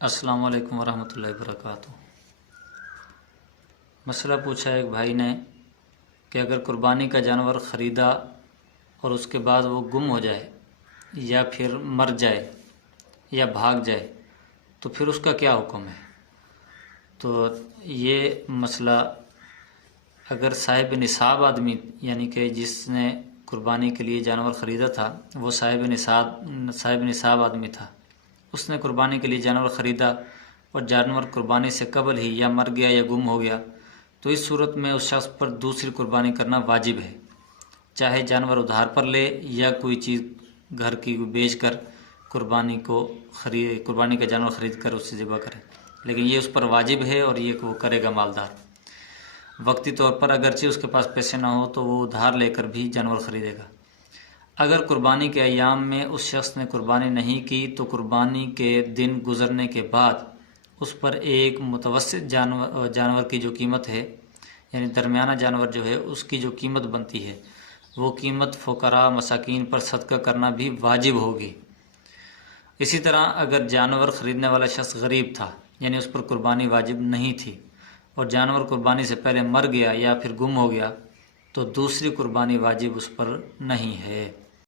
السلام علیکم ورحمۃ اللہ وبرکاتہ۔ مسئلہ پوچھا ایک بھائی نے کہ اگر قربانی کا جانور خریدا اور اس کے بعد وہ گم ہو جائے یا پھر مر جائے یا بھاگ جائے تو پھر اس کا کیا حکم ہے؟ تو یہ مسئلہ اگر صاحب نصاب آدمی یعنی کہ جس نے قربانی کے لیے جانور خریدا تھا وہ صاحب نصاب آدمی تھا، اس نے قربانی کے لیے جانور خریدا اور جانور قربانی سے قبل ہی یا مر گیا یا گم ہو گیا تو اس صورت میں اس شخص پر دوسری قربانی کرنا واجب ہے، چاہے جانور ادھار پر لے یا کوئی چیز گھر کی بیچ کر قربانی کا جانور خرید کر اس سے ذبح کرے، لیکن یہ اس پر واجب ہے اور یہ وہ کرے گا مالدار۔ وقتی طور پر اگرچہ اس کے پاس پیسے نہ ہو تو وہ ادھار لے کر بھی جانور خریدے گا۔ اگر قربانی کے ایام میں اس شخص نے قربانی نہیں کی تو قربانی کے دن گزرنے کے بعد اس پر ایک متوسط جانور کی جو قیمت ہے یعنی درمیانہ جانور جو ہے اس کی جو قیمت بنتی ہے وہ قیمت فقراء مساکین پر صدقہ کرنا بھی واجب ہوگی۔ اسی طرح اگر جانور خریدنے والا شخص غریب تھا یعنی اس پر قربانی واجب نہیں تھی اور جانور قربانی سے پہلے مر گیا یا پھر گم ہو گیا تو دوسری قربانی واجب اس پر نہیں ہے۔